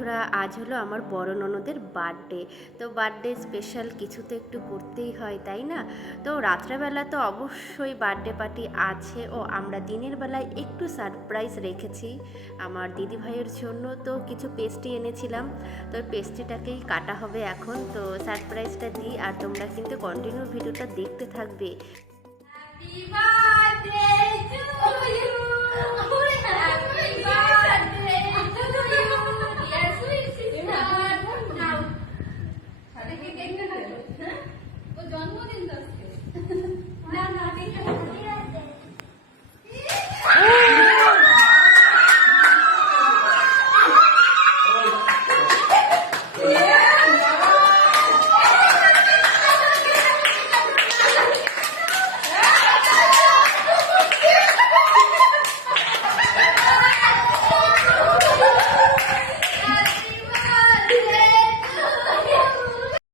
বন্ধুরা, আজ হলো আমার বড় ননদের বার্থডে। তো বার্থডে স্পেশাল কিছু তো একটু করতেই হয়, তাই না? তো রাত্রেবেলা তো অবশ্যই বার্থডে পার্টি আছে, ও আমরা দিনের বেলায় একটু সারপ্রাইজ রেখেছি আমার দিদিভাইয়ের জন্য। তো কিছু পেস্ট্রি এনেছিলাম, তো পেস্ট্রিটাকেই কাটা হবে এখন। তো সারপ্রাইজটা দিই, আর তোমরা কিন্তু কন্টিনিউ ভিডিওটা দেখতে থাকবে। Happy birthday to